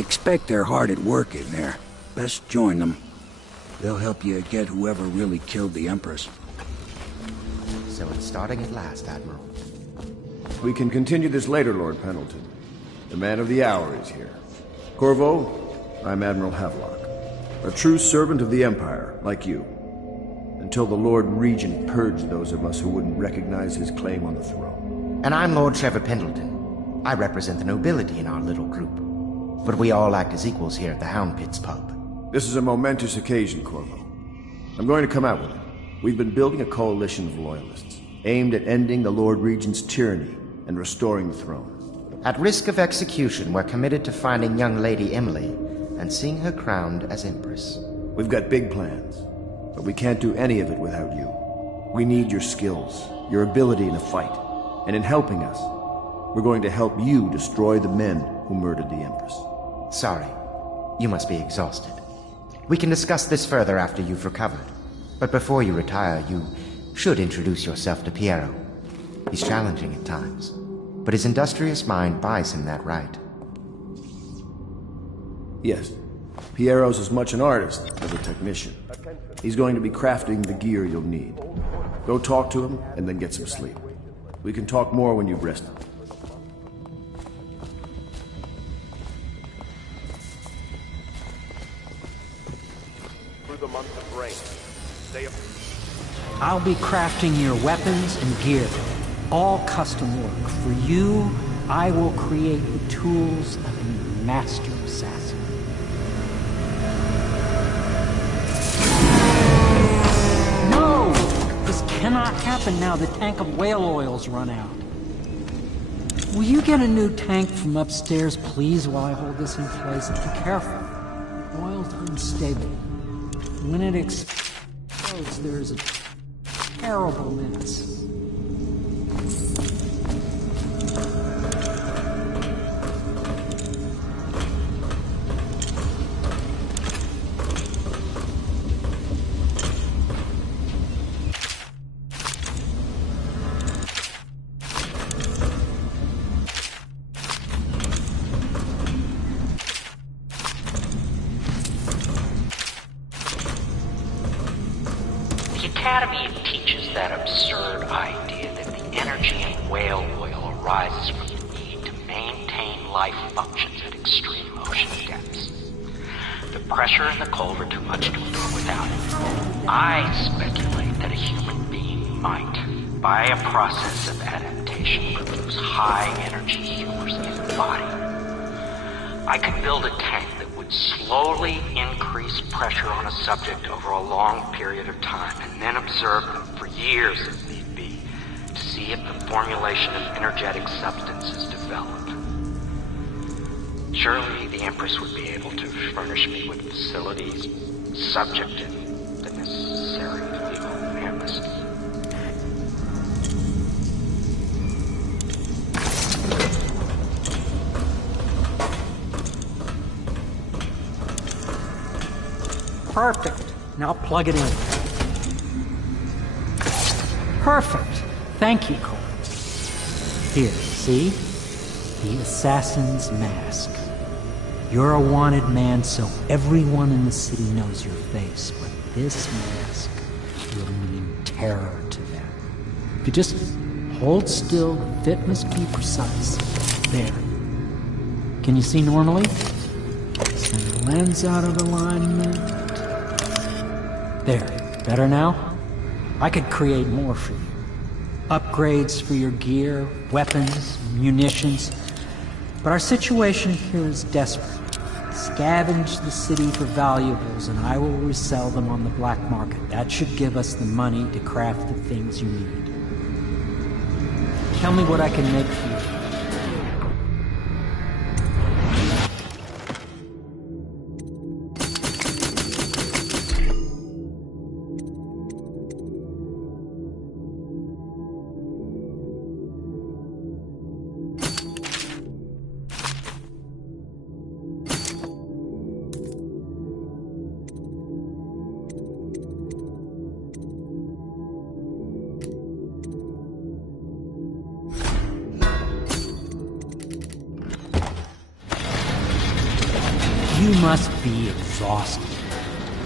expect they're hard at work in there. Best join them. They'll help you get whoever really killed the Empress. So it's starting at last, Admiral. We can continue this later, Lord Pendleton. The man of the hour is here. Corvo, I'm Admiral Havelock. A true servant of the Empire, like you. Until the Lord Regent purged those of us who wouldn't recognize his claim on the throne. And I'm Lord Trevor Pendleton. I represent the nobility in our little group. But we all act as equals here at the Hound Pits pub. This is a momentous occasion, Corvo. I'm going to come out with it. We've been building a coalition of loyalists, aimed at ending the Lord Regent's tyranny and restoring the throne. At risk of execution, we're committed to finding young Lady Emily and seeing her crowned as Empress. We've got big plans, but we can't do any of it without you. We need your skills, your ability in a fight, and in helping us, we're going to help you destroy the men who murdered the Empress. Sorry, you must be exhausted. We can discuss this further after you've recovered. But before you retire, you should introduce yourself to Piero. He's challenging at times, but his industrious mind buys him that right. Yes, Piero's as much an artist as a technician. He's going to be crafting the gear you'll need. Go talk to him, and then get some sleep. We can talk more when you've rested. The month of rain. I'll be crafting your weapons and gear, all custom work. For you, I will create the tools of a master assassin. No! This cannot happen now. The tank of whale oil's run out. Will you get a new tank from upstairs, please, while I hold this in place? Be careful. The oil's unstable. When it explodes, there's a terrible mess. The Academy teaches that absurd idea that the energy in whale oil arises from the need to maintain life functions at extreme ocean depths. The pressure and the cold are too much to endure without it. I speculate that a human being might, by a process of adaptation, produce high-energy humors in the body. I could build a tank that would slowly increase pressure on a subject over a long period of time, and then observe them for years if need be, to see if the formulation of energetic substances developed. Surely the Empress would be able to furnish me with facilities subject to the necessary legal amnesty. Perfect. Now plug it in. Perfect. Thank you, Cole. Here, see? The assassin's mask. You're a wanted man, so everyone in the city knows your face, but this mask will mean terror to them. If you just hold still, the fit must be precise. There. Can you see normally? Send the lens out of alignment. There. Better now? I could create more for you. Upgrades for your gear, weapons, munitions. But our situation here is desperate. Scavenge the city for valuables, and I will resell them on the black market. That should give us the money to craft the things you need. Tell me what I can make for you. must be exhausted.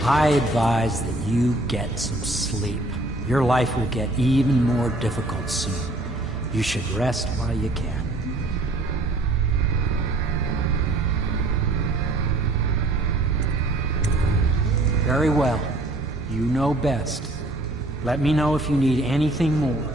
I advise that you get some sleep. Your life will get even more difficult soon. You should rest while you can. Very well. You know best. Let me know if you need anything more.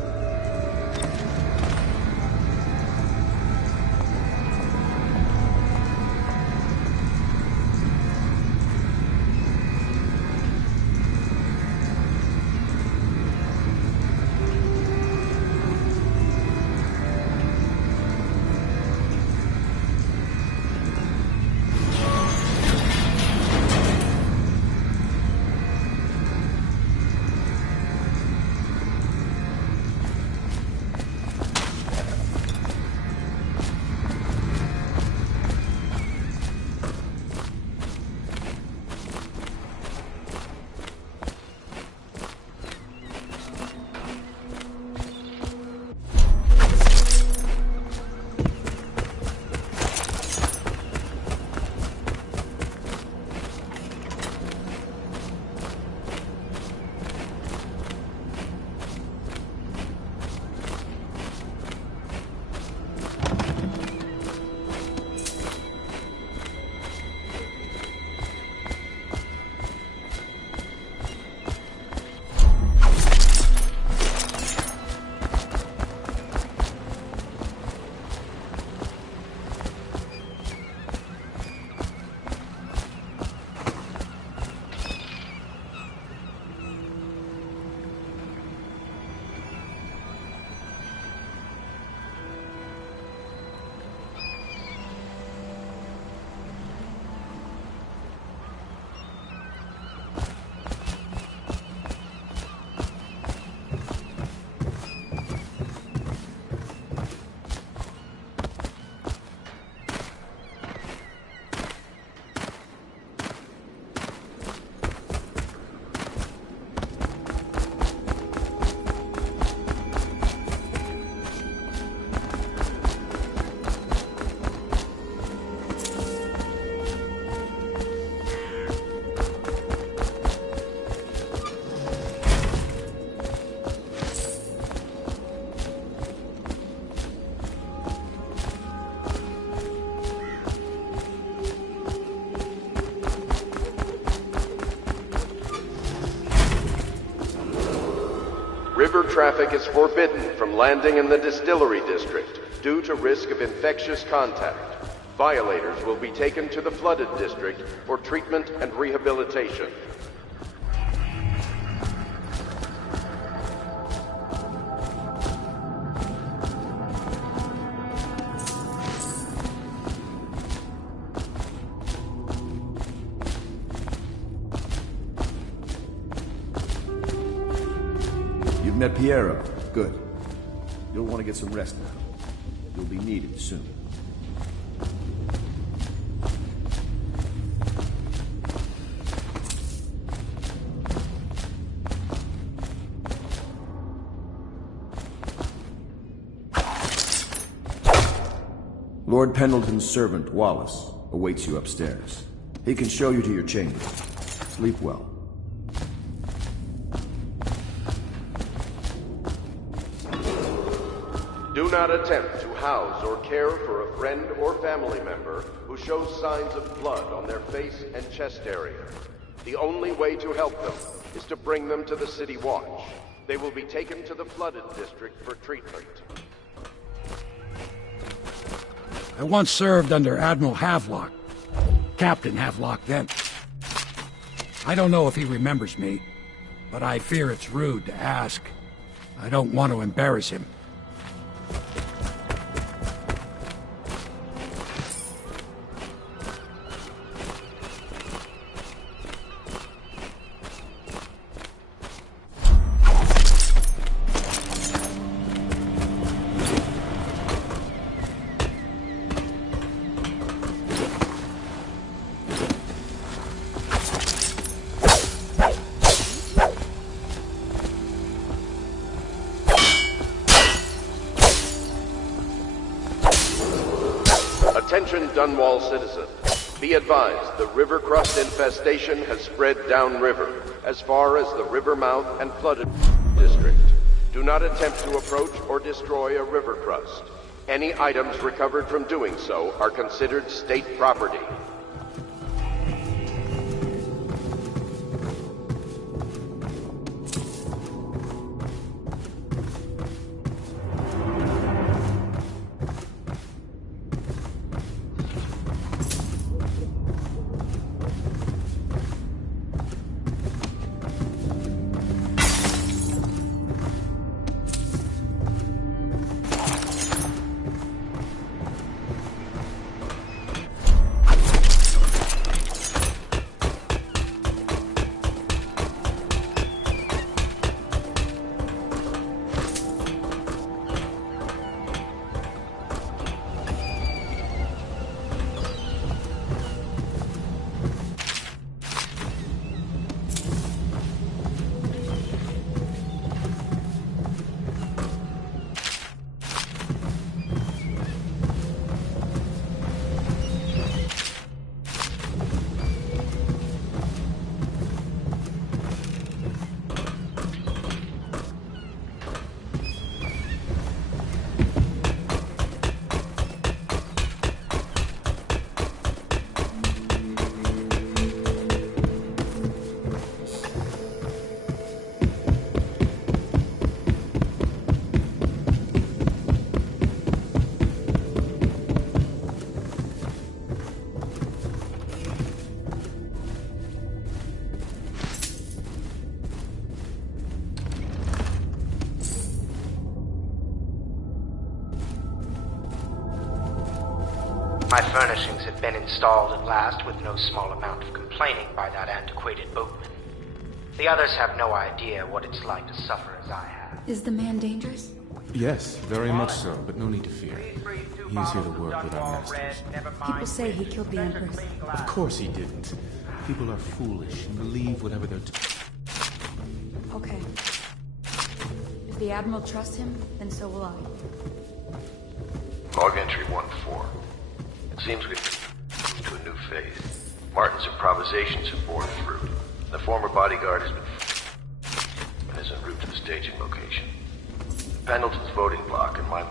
River traffic is forbidden from landing in the distillery district due to risk of infectious contact. Violators will be taken to the flooded district for treatment and rehabilitation. You've met Piero. Good. You'll want to get some rest now. You'll be needed soon. Lord Pendleton's servant, Wallace, awaits you upstairs. He can show you to your chamber. Sleep well. Do not attempt to house or care for a friend or family member who shows signs of blood on their face and chest area. The only way to help them is to bring them to the City Watch. They will be taken to the flooded district for treatment. I once served under Admiral Havelock. Captain Havelock then. I don't know if he remembers me, but I fear it's rude to ask. I don't want to embarrass him. Attention Dunwall citizens. Be advised, the river crust infestation has spread downriver, as far as the river mouth and flooded district. Do not attempt to approach or destroy a river crust. Any items recovered from doing so are considered state property. My furnishings had been installed at last with no small amount of complaining by that antiquated boatman. The others have no idea what it's like to suffer as I have. Is the man dangerous? Yes, very much so, but no need to fear. He is here to work with our masters. People say he killed the Empress. Of course he didn't. People are foolish and believe whatever they're Okay. If the Admiral trusts him, then so will I. Log entry 1-4. It seems we've moved to a new phase. Martin's improvisations have borne fruit. The former bodyguard has been and is en route to the staging location. Pendleton's voting block and my...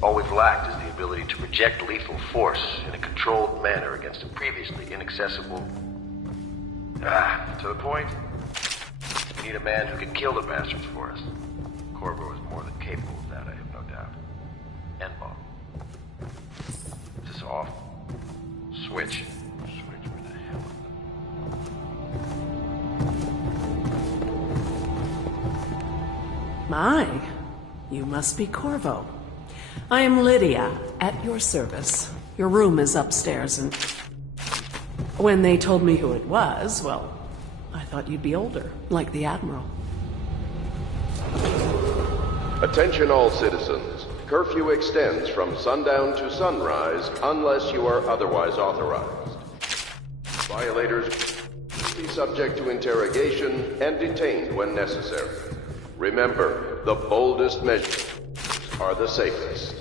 All we've lacked is the ability to project lethal force in a controlled manner against a previously inaccessible... to the point? We need a man who can kill the bastards for us. Corvo is more than capable of that, I have no doubt. N-bomb. Is this off? Switch. Switch, where the hell is it? My, you must be Corvo. I am Lydia, at your service. Your room is upstairs, and when they told me who it was, well, I thought you'd be older, like the Admiral. Attention all citizens. Curfew extends from sundown to sunrise unless you are otherwise authorized. Violators will be subject to interrogation and detained when necessary. Remember, the boldest measures are the safest.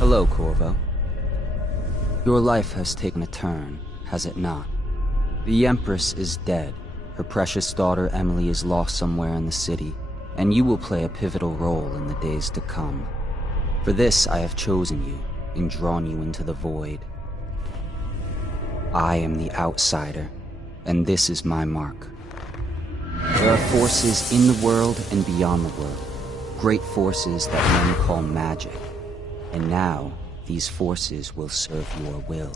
Hello, Corvo. Your life has taken a turn, has it not? The Empress is dead. Her precious daughter Emily is lost somewhere in the city, and you will play a pivotal role in the days to come. For this I have chosen you and drawn you into the void. I am the outsider, and this is my mark. There are forces in the world and beyond the world, great forces that men call magic. And now, these forces will serve your will.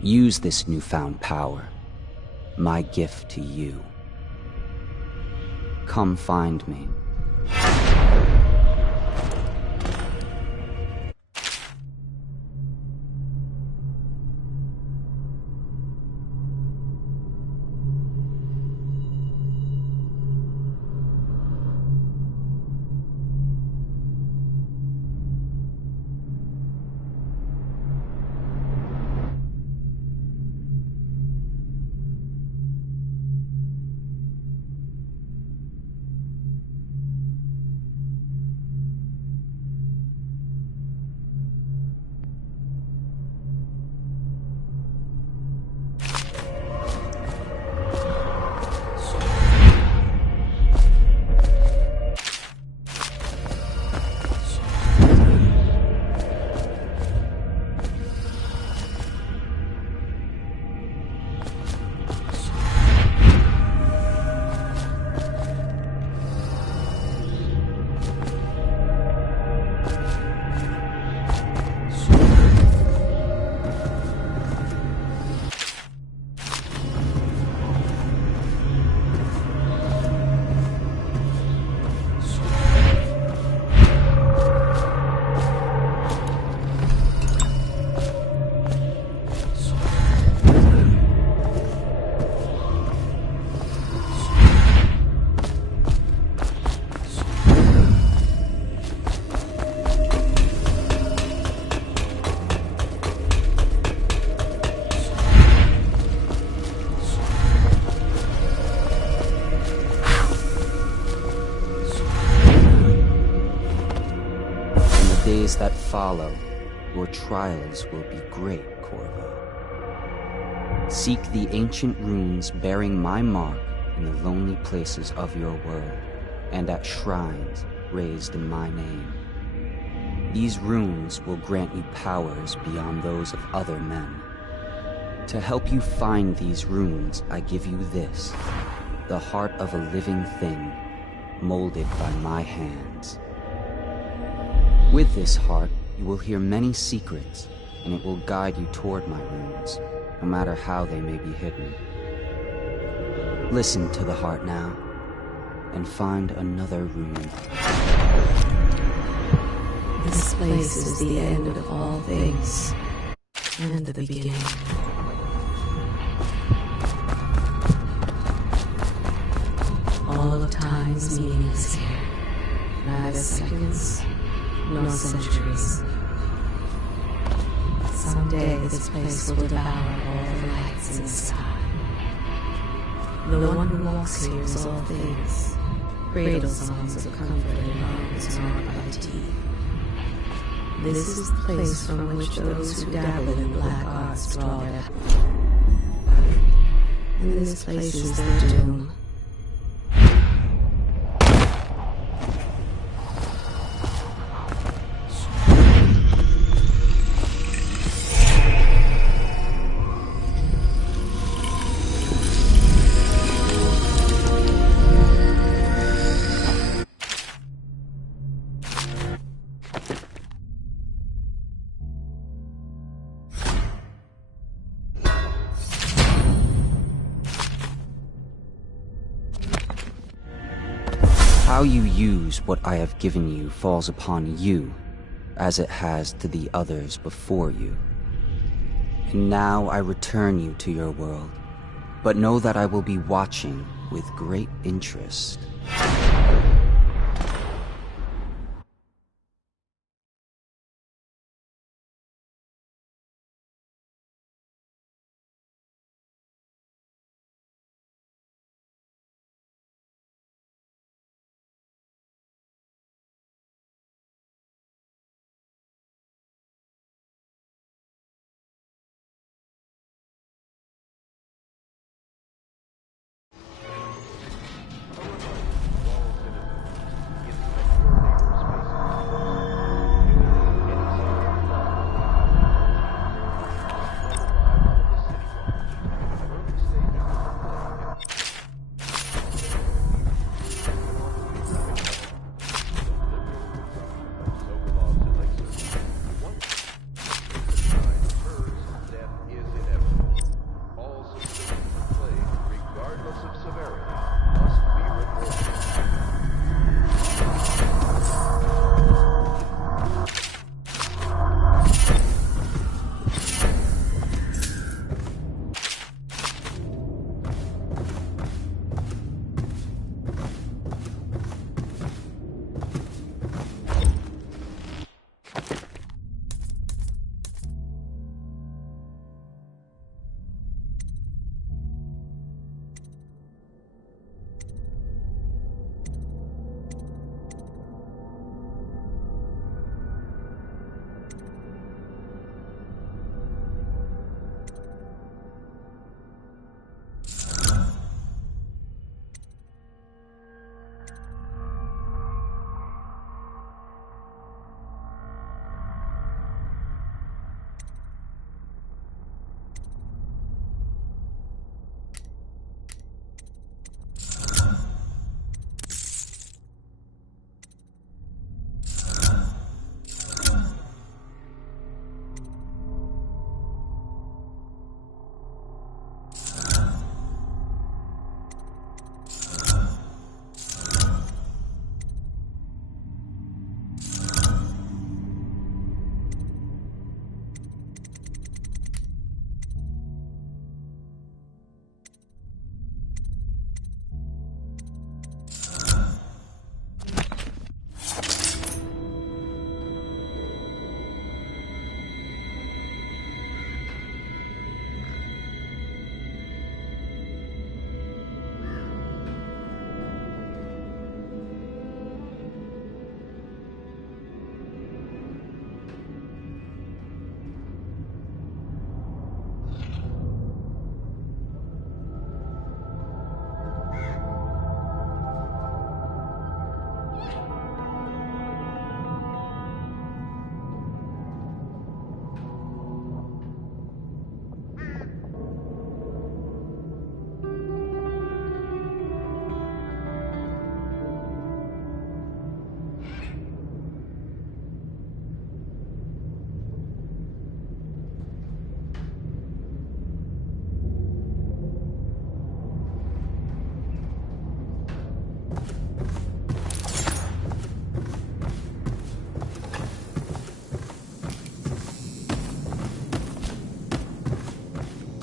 Use this newfound power, my gift to you. Come find me. Days that follow, your trials will be great, Corvo. Seek the ancient runes bearing my mark in the lonely places of your world, and at shrines raised in my name. These runes will grant you powers beyond those of other men. To help you find these runes, I give you this, the heart of a living thing, molded by my hands. With this heart, you will hear many secrets, and it will guide you toward my runes, no matter how they may be hidden. Listen to the heart now, and find another rune. This place is the end of all things, and the beginning. All of time is meaningless here. Neither seconds, nor centuries. Someday this place will devour all the lights in the sky. The one who walks here is all things, cradle songs of comfort and arms marked by teeth. This is the place from which those who dabble in black arts draw their power. And this place is their doom. How you use what I have given you falls upon you, as it has to the others before you. And now I return you to your world, but know that I will be watching with great interest.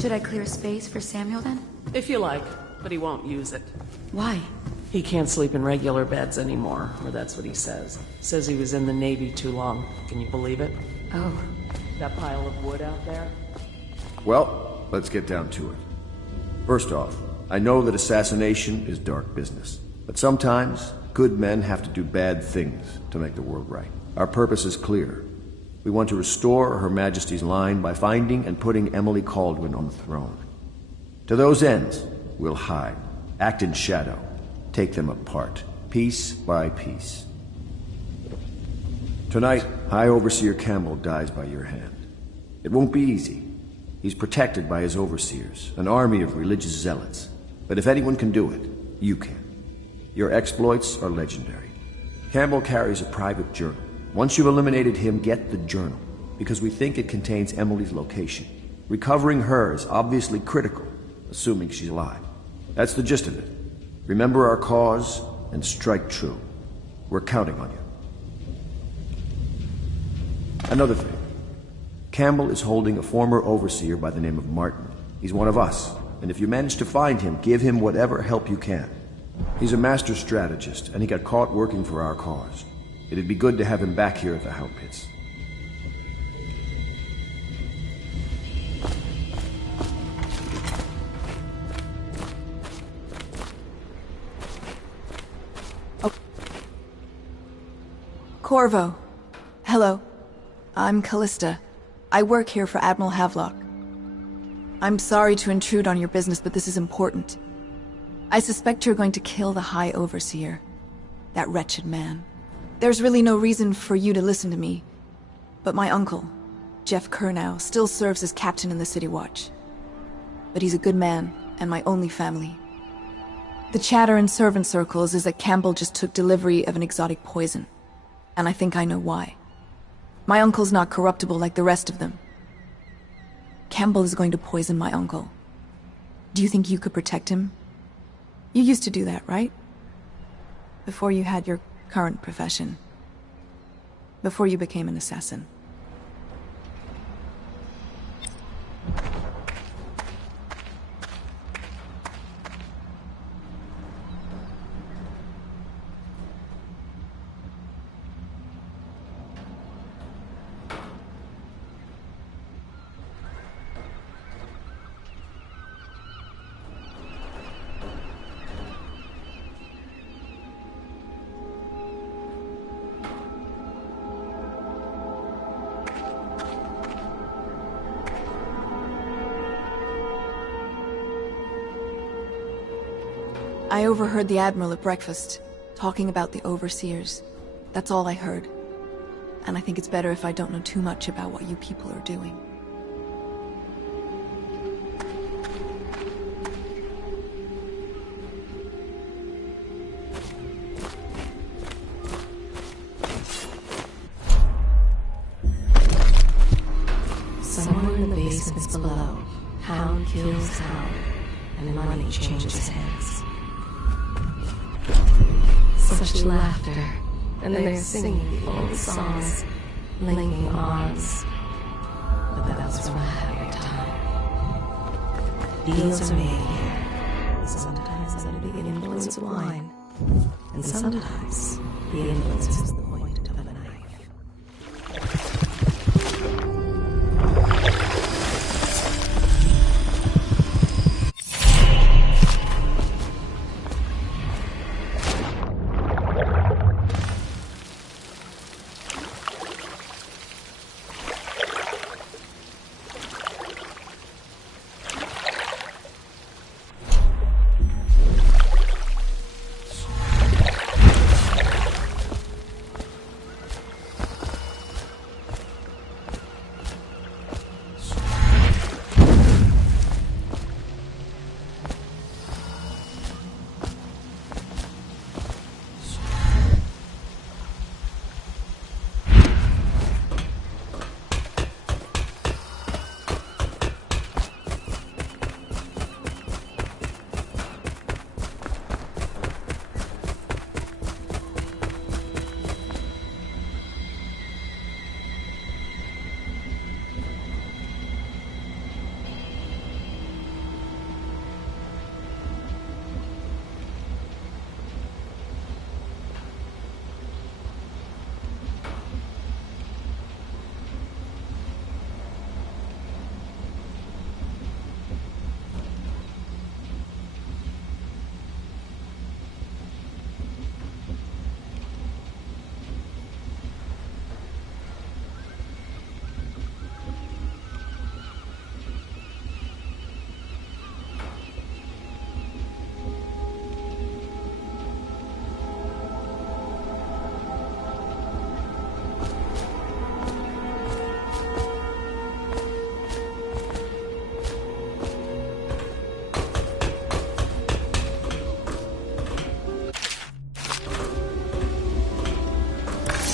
Should I clear space for Samuel then? If you like, but he won't use it. Why? He can't sleep in regular beds anymore, or that's what he says. Says he was in the Navy too long. Can you believe it? Oh. That pile of wood out there? Well, let's get down to it. First off, I know that assassination is dark business. But sometimes, good men have to do bad things to make the world right. Our purpose is clear. We want to restore Her Majesty's line by finding and putting Emily Kaldwin on the throne. To those ends, we'll hide, act in shadow, take them apart, piece by piece. Tonight, High Overseer Campbell dies by your hand. It won't be easy. He's protected by his overseers, an army of religious zealots. But if anyone can do it, you can. Your exploits are legendary. Campbell carries a private journal. Once you've eliminated him, get the journal, because we think it contains Emily's location. Recovering her is obviously critical, assuming she's alive. That's the gist of it. Remember our cause and strike true. We're counting on you. Another thing. Campbell is holding a former overseer by the name of Martin. He's one of us, and if you manage to find him, give him whatever help you can. He's a master strategist, and he got caught working for our cause. It'd be good to have him back here at the Hound Pits. Corvo. Hello. I'm Callista. I work here for Admiral Havelock. I'm sorry to intrude on your business, but this is important. I suspect you're going to kill the High Overseer. That wretched man. There's really no reason for you to listen to me, but my uncle, Jeff Kernow, still serves as captain in the City Watch. But he's a good man, and my only family. The chatter in servant circles is that Campbell just took delivery of an exotic poison, and I think I know why. My uncle's not corruptible like the rest of them. Campbell is going to poison my uncle. Do you think you could protect him? You used to do that, right? Before you had your current profession. Before you became an assassin. I overheard the Admiral at breakfast, talking about the Overseers. That's all I heard. And I think it's better if I don't know too much about what you people are doing. Somewhere in the basements below, Hound kills Hound, and money changes hands. Such laughter, and they're singing old songs, linking arms. But that's from a happier time. Deals are made here, sometimes under the influence of wine, and sometimes the influence is the point of a knife.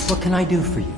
What can I do for you?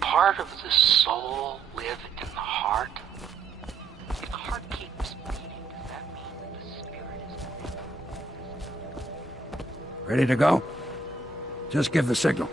Part of the soul live in the heart? If the heart keeps beating, does that mean that the spirit is... Ready to go? Just give the signal.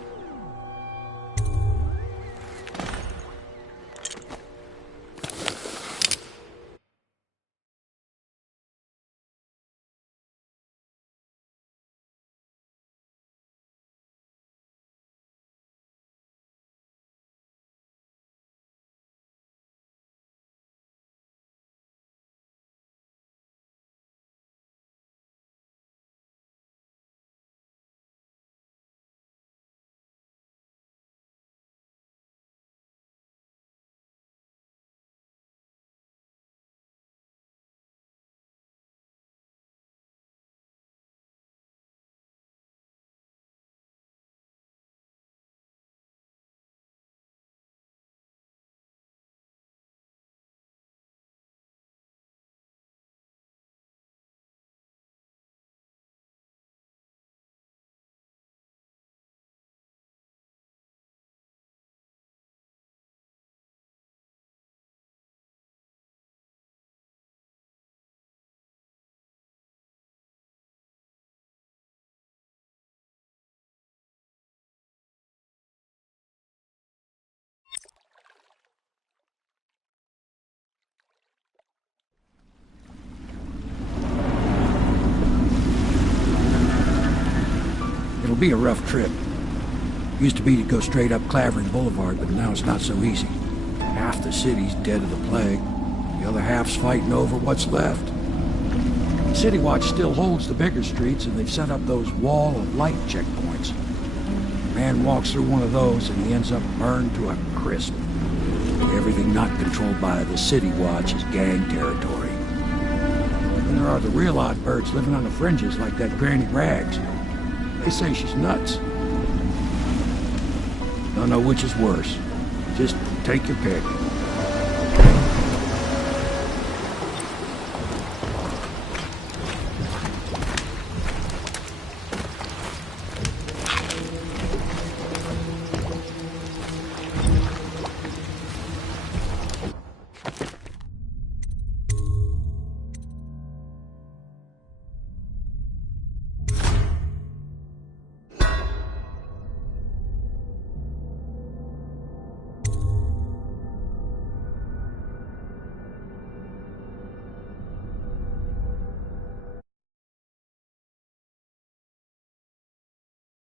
It'll be a rough trip. Used to be to go straight up Clavering Boulevard, but now it's not so easy. Half the city's dead of the plague. The other half's fighting over what's left. City Watch still holds the bigger streets, and they've set up those wall of light checkpoints. A man walks through one of those, and he ends up burned to a crisp. Everything not controlled by the City Watch is gang territory. And there are the real odd birds living on the fringes like that Granny Rags. They say she's nuts. Don't know which is worse. Just take your pick.